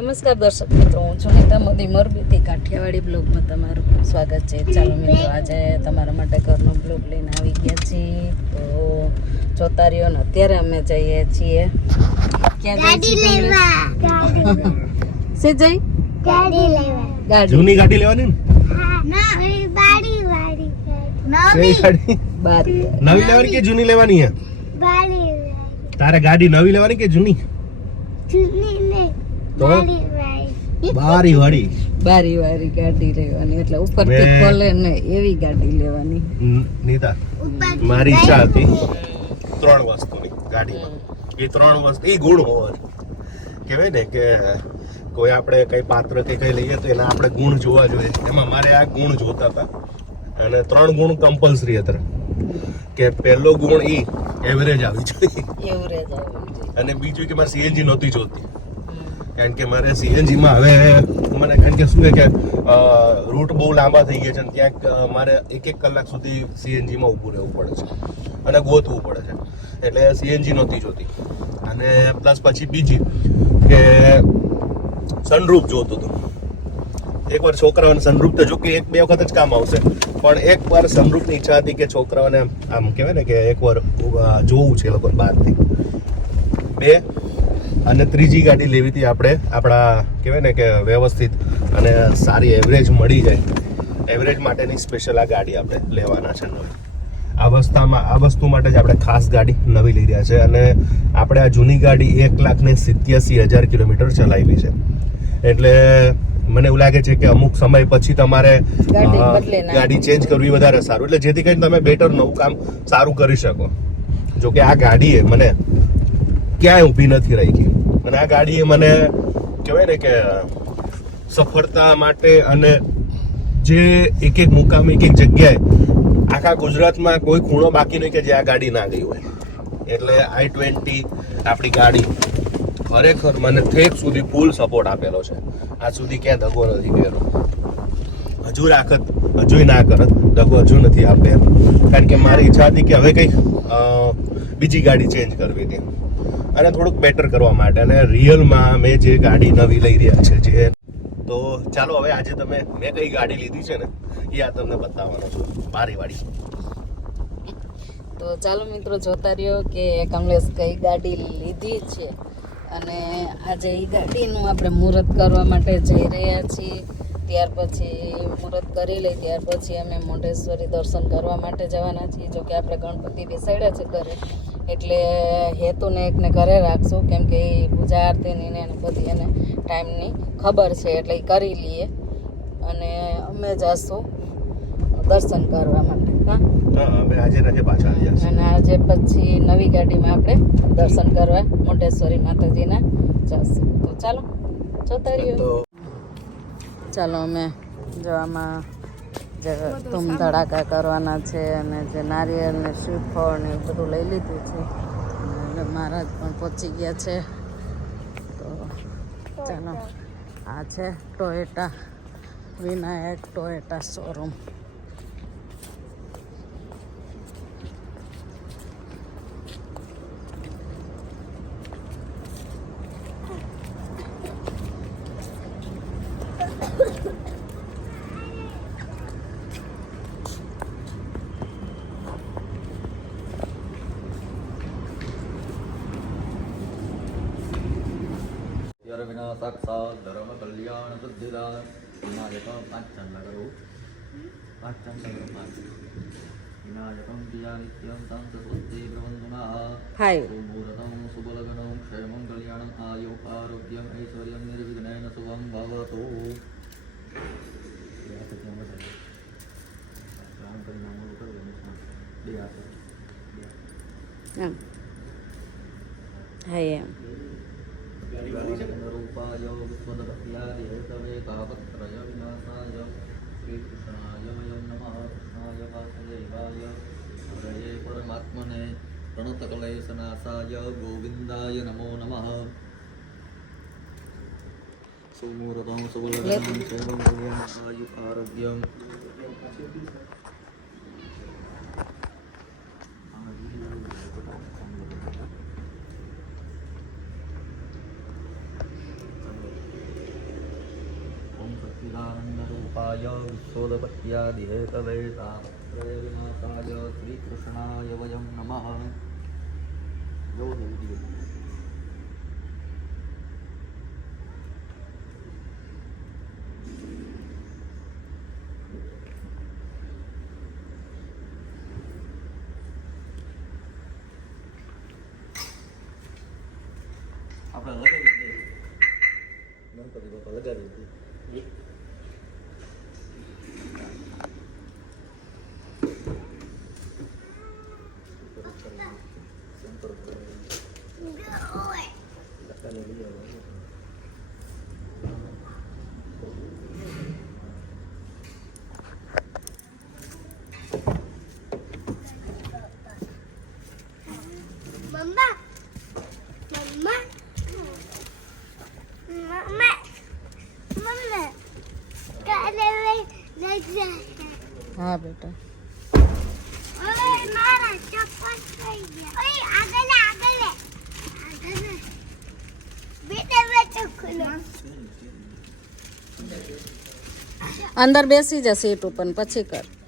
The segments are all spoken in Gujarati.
નમસ્કાર દર્શક મિત્રો હું છું નીતા મોદી મોરબીથી કાઠિયાવાડી બ્લોગમાં તમારું સ્વાગત છે. ચાલો મિત્રો આજે તમારા માટે ઘરનો બ્લોગ લઈને આવી ગયા છીએ. તો જોતા રહ્યો ને અત્યારે અમે જઈએ છીએ. ક્યાં જઈએ છીએ કમલેશ? જઈ? ગાડી લેવા. ગાડી. જૂની ગાડી લેવાની ને? વાળી ગાડી. બારી. નવી લેવાની કે જૂની લેવાની હે તારે ગાડી નવી લેવાની કે જૂની? ચૂની ને તો? વાળી. બારી વાળી. બારી વાળી ગાડી લેવાની એટલે ઉપરથી ખોલે ને એવી ગાડી લેવાની. નીતા મારી ઈચ્છા હતી ત્રણ વસ્તુની ગાડીમાં. એ ત્રણ વસ્તુ એ ગુણ હોવા કહેવાય ને કે કોઈ આપણે કઈ પાત્ર કે કઈ લઈએ તો એના આપણે ગુણ જોવા જોઈએ. એમાં મારે આ ગુણ જોતા હતા. અને ત્રણ ગુણ કમ્પલસરી હતા. કે પહેલો ગુણ એ એવરેજ આવી જોઈએ. એવરેજ આવી અને બીજું કે મારે સીએનજી નહોતી જોતી. કારણ કે મારે સીએનજીમાં હવે મને કારણ કે શું છે કે રૂટ બહુ લાંબા થઈ ગયા છે અને ક્યાંક મારે એક એક કલાક સુધી સીએનજીમાં ઊભું રહેવું પડે છે અને ગોતવું પડે છે. એટલે સીએનજી નહોતી જોતી. અને પ્લસ પછી બીજી કે સનરૂફ જોતું હતું. એકવાર છોકરાઓને સનરૂફ તો જો કે એક બે વખત જ કામ આવશે, પણ એકવાર સનરૂફની ઈચ્છા હતી કે છોકરાઓને આમ કહેવાય ને કે એકવાર જોવું છે એ લોકો બહારથી. બે અને ત્રીજી ગાડી લેવી હતી આપણે આપણા કહેવાય ને કે વ્યવસ્થિત અને સારી એવરેજ મળી જાય. એવરેજ માટેની સ્પેશિયલ આ ગાડી આપણે લેવાના છે આ વસ્તામાં આ વસ્તુ માટે જ આપણે ખાસ ગાડી નવી લઈ રહ્યા છે અને આપણે આ જૂની ગાડી એક લાખ ને સિત્યાસી હજાર કિલોમીટર ચલાવી છે. એટલે મને એવું લાગે છે કે અમુક સમય પછી તમારે. ગાડી ચેન્જ કરવી વધારે સારું. એટલે જેથી કરીને તમે બેટર નવું કામ સારું કરી શકો. જો કે આ ગાડીએ મને ક્યાંય ઊભી નથી રાખી. અને આ ગાડીએ મને કહેવાય ને કે સફળતા માટે અને જે એક એક મુકામ, એક એક જગ્યાએ આખા ગુજરાતમાં કોઈ ખૂણો બાકી નહીં કે જે આ ગાડી ના ગઈ હોય. એટલે આઈ ટ્વેન્ટી આપણી ગાડી ખરેખર મને ઠેક સુધી ફૂલ સપોર્ટ આપેલો છે. આજ સુધી ક્યાં ધગો નથી કર્યો હજુ રાખત, હજુય ના કરત ધગો હજુ નથી આપે કારણ કે મારી ઈચ્છા હતી કે હવે કંઈક બીજી ગાડી ચેન્જ કરવી હતી. અને થોડુંક બેટર કરવા માટે. અને રિયલમાં મેં જે ગાડી નવી લઈ રહ્યા છે, જે તો ચાલો હવે આજે તમે મેં કઈ ગાડી લીધી છે ને, એ આ તમને બતાવવાનો છું. બારી વાળી તો ચાલો મિત્રો, જોતા રહ્યો કે કમલેશ કઈ ગાડી લીધી છે. અને આજે એ ગાડીનું આપણે મુહૂર્ત કરવા માટે જઈ રહ્યા છીએ. ત્યાર પછી મુહૂર્ત કરી લઈ, ત્યાર પછી અમે મોઢેશ્વરી દર્શન કરવા માટે જવાના છીએ, જોકે આપણે ગણપતિ બેસાડ્યા છે ઘરે. એટલે હેતુને એકને ઘરે રાખશું કેમ કે એ પૂજા આરતીની ને બધી એને ટાઈમની ખબર છે એટલે એ કરી લઈએ. અને અમે જઈશું દર્શન કરવા માટે જશે અને આજે પછી નવી ગાડીમાં આપણે દર્શન કરવા મોઢેશ્વરી માતાજીના જશું. તો ચાલો જોતા રહ્યો ચાલો અમે જો આમાં જે ધૂમ ધડાકા કરવાના છે અને જે નારિયેળ ને શ્રીફળ ને એવું બધું લઈ લીધું છે. અને મહારાજ પણ પહોંચી ગયા છે. તો ચાલો, આ છે ટોયેટા, વિનાયક ટોયેટા શોરૂમ યર વિના સાક્ષાત ધર્મ કલ્યાણ સિદ્ધિદાન વિનાયકમ પાંચન કરો પાંચન કરો પાંચ વિનાયકમ ક્રિયાનિત્યમ સંત સ્વસ્તિ પ્રબંધના હાય સુમૂરતમ સુબલગણમ ક્ષેમં કલ્યાણમ આયુ આરોગ્યમ ઐશ્વર્યમ નિર્વિઘ્નેન શુભમ ભવતુ હા એમ रूपाय विश्वदत्याय हेतवे तापत्रय विनाशाय श्रीकृष्णाय वयं नमः कृष्णाय वासुदेवाय हरये परमात्मने प्रणतकलेशनाशाय गोविन्दाय नमो नमः सुमूर्तं सुबलगणं क्षेमं कल्याणम् आयु आरोग्यम् विश्वोदपत्यादिहेतवे तापत्रयविनाशाय श्रीकृष्णाय वयं नमः यो देवी આપણે લગાવી દઈએ ગણપતિ બાપા લગાવી દઈએ Mama. Mama. Mama. Mama. કાલે લઈ જાય હા બેટા ઓય મારા ચપ્પલ થઈ ગયા ઓય આગળ આગળ આગળ બેટા બેટા ખુલો અંદર બેસી જા સીટ ઉપર ને પછી કર મારા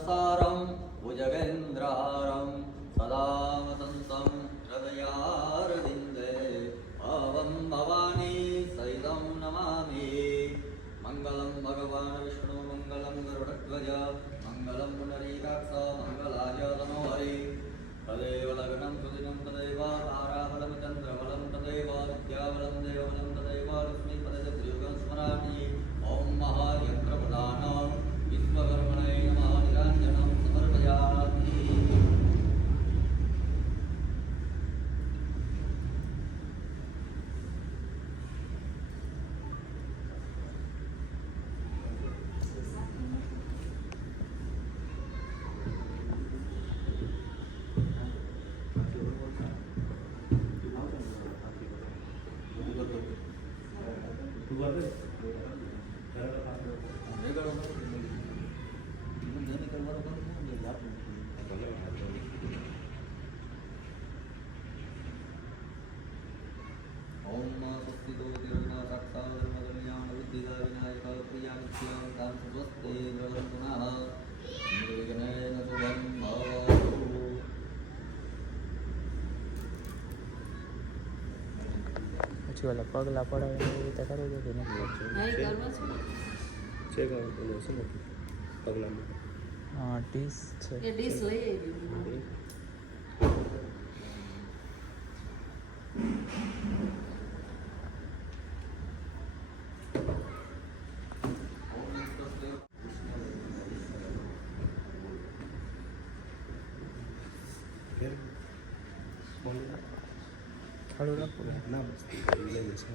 சாரம் புஜகேந்திராரம் சதா வசந்தம் ஹயாரவிந்தே பாவம் பவானி சைதம் நமாமி மங்களம் பகவான் விஷ்ணு மங்களம் கருடத்வஜா மங்களம் புனரீகாட்சா மங்களாஜா தனோஹரி ததேவ லக்னம் சுதினம் પછી ઓલા પગલા પડાવે એવી રીતે કરવું જોઈએ કે નથી કરવું? છે કે પેલો શું હતું? પગલામાં હા ડીશ છે એ ડીશ લઈ આવી ખાડું રાખો ના બસ લઈ જશે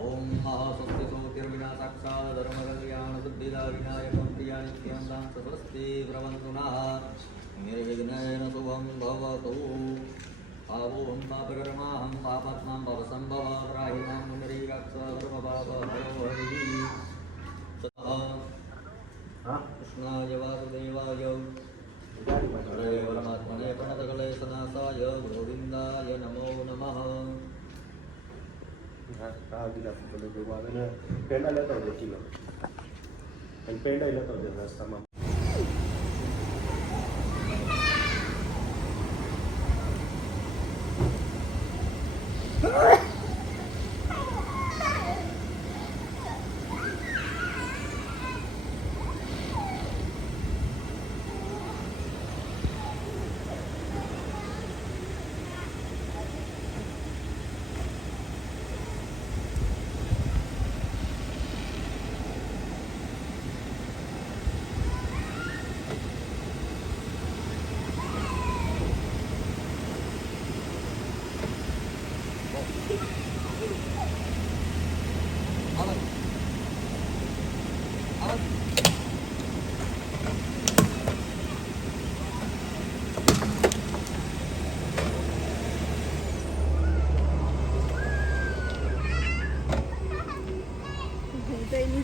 ઓમ મહાસત્ય સૌતિર્વિના સાક્ષાત ધર્મ કલ્યાણ બુદ્ધિદા વિનાયકમ પ્રિયા નિત્યાંતાં સસ્વસ્તિ પ્રવંતુ ના નિર્વિઘ્નેન શુભમ ભવતુ પાપોહમ પાપકર્માહમ પાપાત્મામ ભવસંભવ રાહિનામ મુનિરક્ષ પ્રભપાપ હરો હરિ ரத்னாய வாசுதேவாய ஹரே பரமாத்மனே பிரணதகலே சதாசாய கோவிந்தாய நமோ நம પેંડા લેતા હોય કિલો અને પેંડા લેતા હોય રસ્તામાં Ah! ને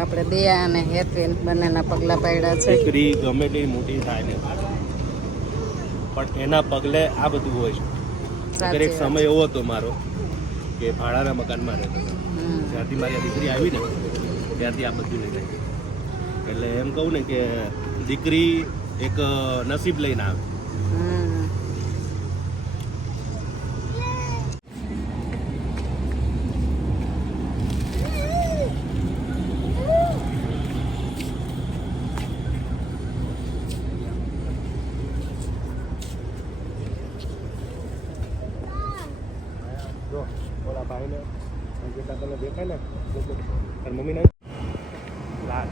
આપણે દયા અને હેતવીન બંનેના પગલા પાડ્યા છે. દીકરી ગમે તે મોટી થાય ને પણ એના પગલે આ બધું હોય છે. સાચી દરેક સમય એવો હતો મારો કે ભાડાના મકાનમાં રહેતો હતો. જ્યારથી મારી આ દીકરી આવી ને ત્યારથી આ બધું લઈ જાય એટલે એમ કહું ને કે દીકરી એક નસીબ લઈને આવે. જો ઓલા ભાઈને જેટલા તને દેખાય ને તારી મમ્મીને લાલ